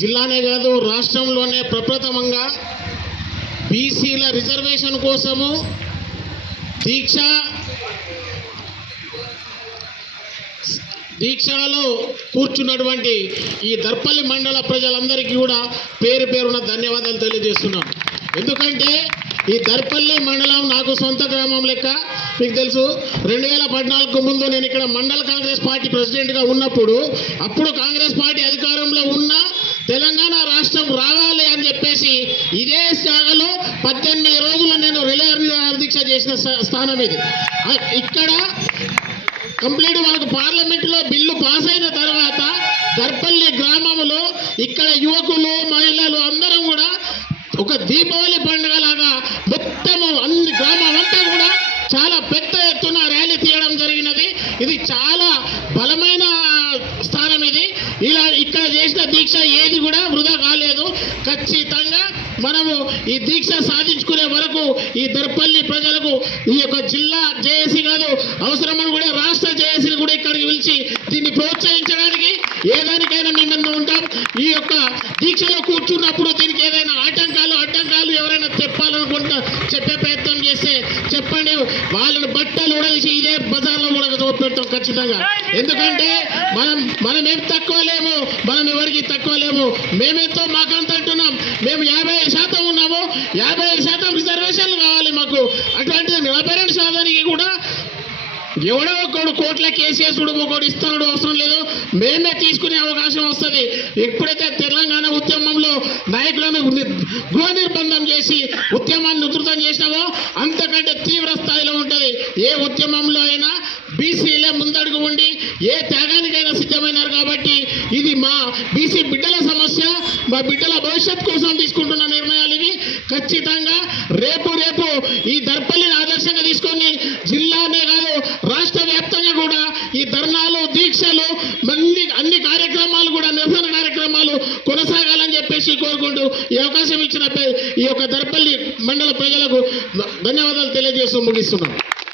జిల్లానే కాదు రాష్ట్రంలోనే ప్రప్రథమంగా బీసీల రిజర్వేషన్ కోసము దీక్ష దీక్షలో కూర్చున్నటువంటి ఈ దర్పల్లి మండల ప్రజలందరికీ కూడా పేరు పేరున ధన్యవాదాలు తెలియజేస్తున్నాను ఎందుకంటే ఈ దర్పల్లి మండలం నాకు సొంత గ్రామం లెక్క మీకు తెలుసు. రెండు వేల పద్నాలుగు ముందు నేను ఇక్కడ మండల కాంగ్రెస్ పార్టీ ప్రెసిడెంట్గా ఉన్నప్పుడు అప్పుడు కాంగ్రెస్ పార్టీ అధికారంలో ఉన్న తెలంగాణ రాష్ట్రం రావాలి అని చెప్పేసి ఇదే శాఖలో పద్దెనిమిది రోజులు నేను రిలే దీక్ష చేసిన స్థా- స్థానం ఇది. ఇక్కడ కంప్లీట్ మనకు పార్లమెంటులో బిల్లు పాస్ అయిన తర్వాత దర్పల్లి గ్రామంలో ఇక్కడ యువకులు మహిళలు అందరం కూడా ఒక దీపావళి పండుగలాగా మొత్తము అన్ని గ్రామం అంతా కూడా చాలా పెద్ద ఎత్తున ర్యాలీ తీయడం జరిగినది. ఇది చాలా బలమైన ఇలా ఇక్కడ చేసిన దీక్ష ఏది కూడా వృధా కాలేదు. ఖచ్చితంగా మనము ఈ దీక్ష సాధించుకునే వరకు ఈ దర్పల్లి ప్రజలకు ఈ యొక్క జిల్లా జేఏసీ కాదు అవసరమని కూడా రాష్ట్ర జేఏసీని కూడా ఇక్కడికి పిలిచి దీన్ని ప్రోత్సహించడానికి ఏదానికైనా మీ ఉంటాం. ఈ యొక్క దీక్షలో కూర్చున్నప్పుడు దీనికి ఏదైనా ఆటంకాలు అడ్డంకాలు ఎవరైనా చెప్పాలనుకుంటా చెప్పే ప్రయత్నం చేస్తే చెప్పండి. వాళ్ళని బట్టలు ఉడగేసి ఇదే బజార్లో కూడా చూపెడతాం ఖచ్చితంగా. ఎందుకంటే మనం మనం ఏం తక్కువ లేము మనం ఎవరికి తక్కువ లేము. మేమెంతో మాకంత అంటున్నాం. మేము యాభై ఐదు శాతం ఉన్నాము. యాభై ఐదు శాతం రిజర్వేషన్లు కావాలి మాకు. అటువంటి ఎవడో ఒకడు కోట్ల కేసేసుడు ఒకడు ఇస్తాడు అవసరం లేదు. మేమే తీసుకునే అవకాశం వస్తుంది. ఎప్పుడైతే తెలంగాణ ఉద్యమంలో నాయకులను గృహ నిర్బంధం చేసి ఉద్యమాన్ని ఉధృతం చేసినామో అంతకంటే తీవ్ర స్థాయిలో ఉంటుంది. ఏ ఉద్యమంలో అయినా బీసీలే ముందడుగు ఉండి ఏ త్యాగానికైనా సిద్ధమైనారు కాబట్టి ఇది మా బీసీ బిడ్డల సమస్య మా బిడ్డల భవిష్యత్ కోసం తీసుకుంటున్న నిర్ణయాలు ఇవి. ఖచ్చితంగా రేపు రేపు ఈ దర్పల్లిని ఆదర్శంగా తీసుకొని జిల్లానే కాదు రాష్ట్ర వ్యాప్తంగా కూడా ఈ ధర్నాలు దీక్షలు అన్ని అన్ని కార్యక్రమాలు కూడా నిరసన కార్యక్రమాలు కొనసాగాలని చెప్పేసి కోరుకుంటూ ఈ అవకాశం ఇచ్చినపై ఈ యొక్క దర్పల్లి మండల ప్రజలకు ధన్యవాదాలు తెలియజేస్తూ ముగిస్తున్నాం.